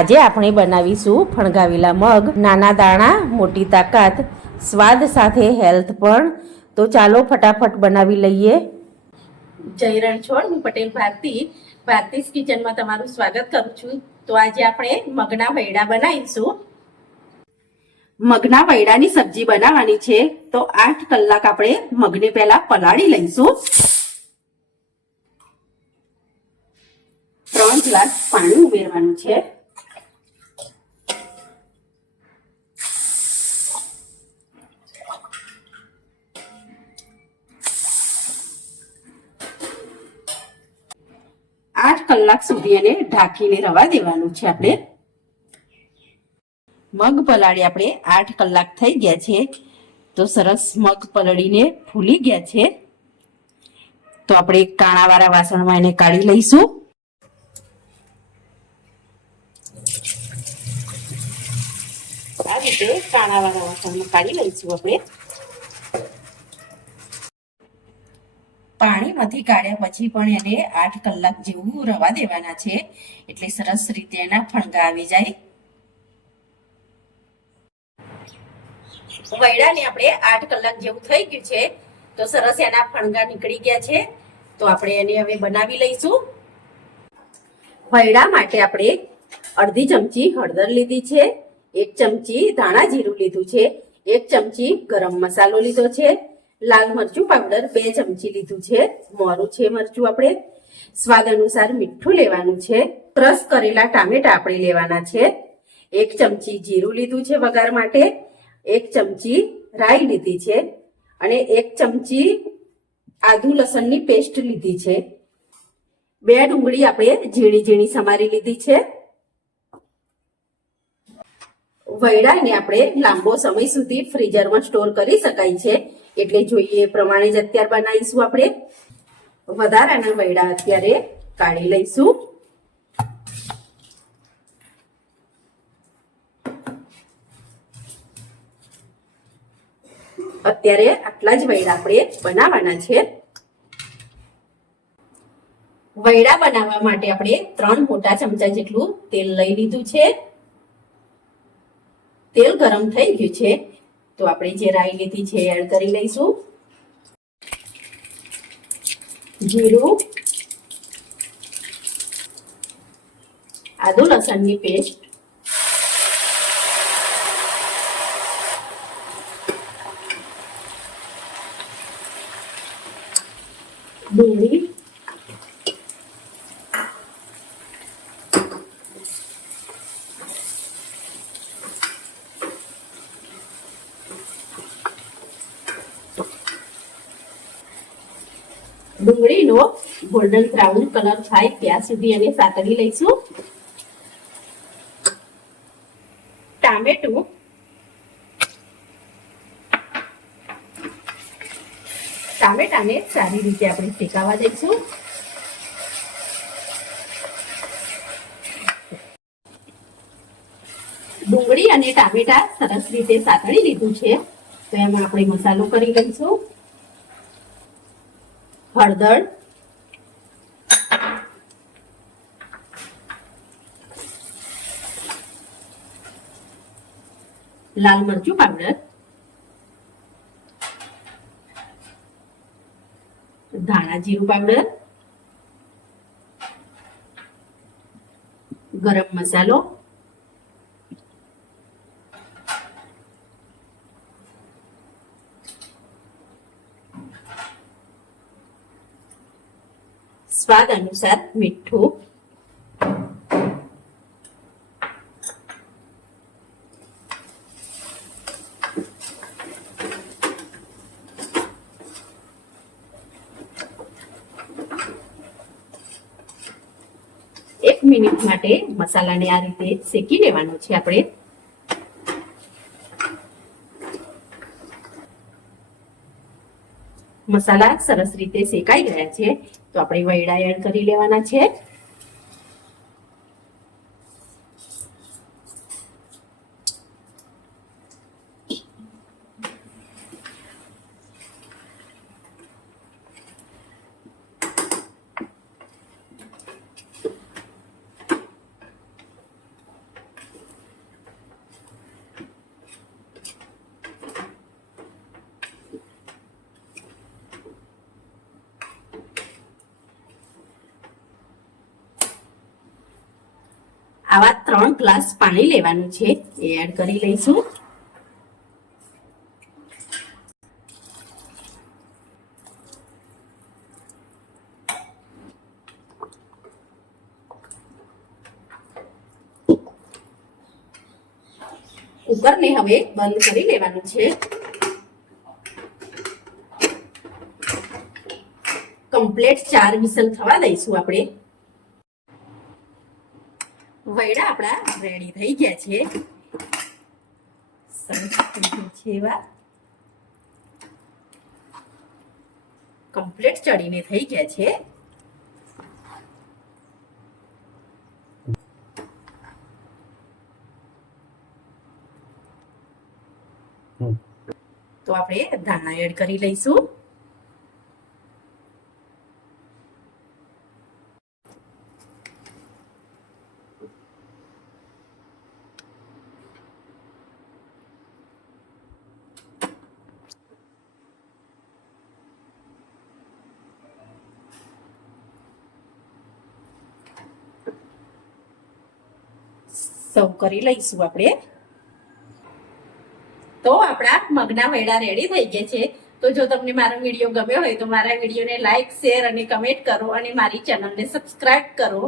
આજે આપણે બનાવીશું ફણગાવેલા મગ, નાના દાણા મોટી તાકાત, સ્વાદ સાથે હેલ્થ પણ. તો ચાલો ફટાફટ બનાવી લઈએ. જય રણછોડ, હું પટેલ ભારતીસ કિચનમાં તમારું સ્વાગત કરું છું. તો આજે આપણે મગના વૈડા બનાવીશું. મગના વૈડાની સબ્જી બનાવવાની છે તો 8 કલાક આપણે મગને પહેલા પલાળી લઈશું. 3 ગ્લાસ પાણી ઉમેરવાનું છે. કલાક સુધી એને ઢાંકીને રવા દેવાનું છે. આપણે મગ પલાળી આપણે 8 કલાક થઈ ગયા છે. તો સરસ મગ પલળીને ફૂલી ગયા છે. તો આપણે કાણાવાળા વાસણમાં એને કાઢી લઈશું. આ રીતે કાણાવાળા વાસણમાં કાઢી લઈશું. આપણે પાણીમાંથી કાઢ્યા પછી પણ એને 8 કલાક જેવું રવા દેવાના છે, એટલે સરસ રીતે એના ફણગા આવી જાય. વૈડાને આપણે 8 કલાક જેવું થઈ ગયું છે. તો સરસ એના ફણગા નીકળી ગયા છે. તો આપણે એને હવે બનાવી લઈશું. વૈડા માટે આપણે અડધી ચમચી હળદર લીધી છે, 1 ચમચી ધાણા જીરું લીધું છે, 1 ચમચી ગરમ મસાલો લીધો છે, લાલ મરચું પાવડર 2 ચમચી લીધું છે, મોરું છે મરચું, આપણે સ્વાદ અનુસાર મીઠું લેવાનું છે, ક્રશ કરેલા ટામેટા આપણે લેવાના છે, 1 ચમચી જીરું લીધું છે વઘાર માટે, 1 ચમચી રાઈ લીધી છે અને 1 ચમચી આદુ લસણની પેસ્ટ લીધી છે. 2 ડુંગળી આપણે ઝીણી ઝીણી સમારી લીધી છે. વૈડાને આપણે લાંબો સમય સુધી ફ્રીઝરમાં સ્ટોર કરી શકાય છે, એટલે જોઈએ એ પ્રમાણે જ અત્યારે બનાવીશું. આપણે વધારાના વૈડા અત્યારે કાઢી લઈશું. અત્યારે આટલા જ વૈડા આપણે બનાવવાના છે. વૈડા બનાવવા માટે આપણે 3 મોટા ચમચા જેટલું તેલ લઈ લીધું છે. તેલ ગરમ થઈ ગયું છે તો આપણે જે રાઈ લીધી છે એડ કરી લઈશું. જીરું, આદુ લસણની પેસ્ટ, ડુંગળી, ડુંગળીનો ગોલ્ડન બ્રાઉન કલર થાય ત્યાં સુધી એને સાતળી લઈશું. ટામેટાને સારી રીતે આપણે શેકાવા દઈશું. ડુંગળી અને ટામેટા સરસ રીતે સાતળી લીધું છે તો એમાં આપણે મસાલો કરી લઈશું. હળદર, લાલ મરચું પાવડર, ધાણા જીરું પાવડર, ગરમ મસાલો, સ્વાદ અનુસાર મીઠું, એક મિનિટ માટે મસાલાને આ રીતે શેકી લેવાનો છે. આપણે મસાલા સરસ રીતે શેકાઈ ગયા છે તો આપણે વૈડા એડ કરી લેવાના છે. આવા 3 ગ્લાસ પાણી લેવાનું છે, એ એડ કરી લઈશું. કુકરને હવે બંધ કરી લેવાનું છે. કમ્પ્લીટ 4 વિસલ થવા દઈશું આપણે. વૈડા આપણા રેડી થઈ ગયા છે. સરસ છે એવા કમ્પ્લીટ ચડીને થઈ ગયા છે. તો આપણે ધાણા એડ કરી લઈશું. સર્વ કરી લઈશું આપણે. તો આપણા મગના વૈડા રેડી થઈ ગયા છે. તો જો તમને મારો વિડીયો ગમ્યો હોય તો મારા વિડીયોને લાઈક, શેર અને કમેન્ટ કરો અને મારી ચેનલને સબસ્ક્રાઇબ કરો.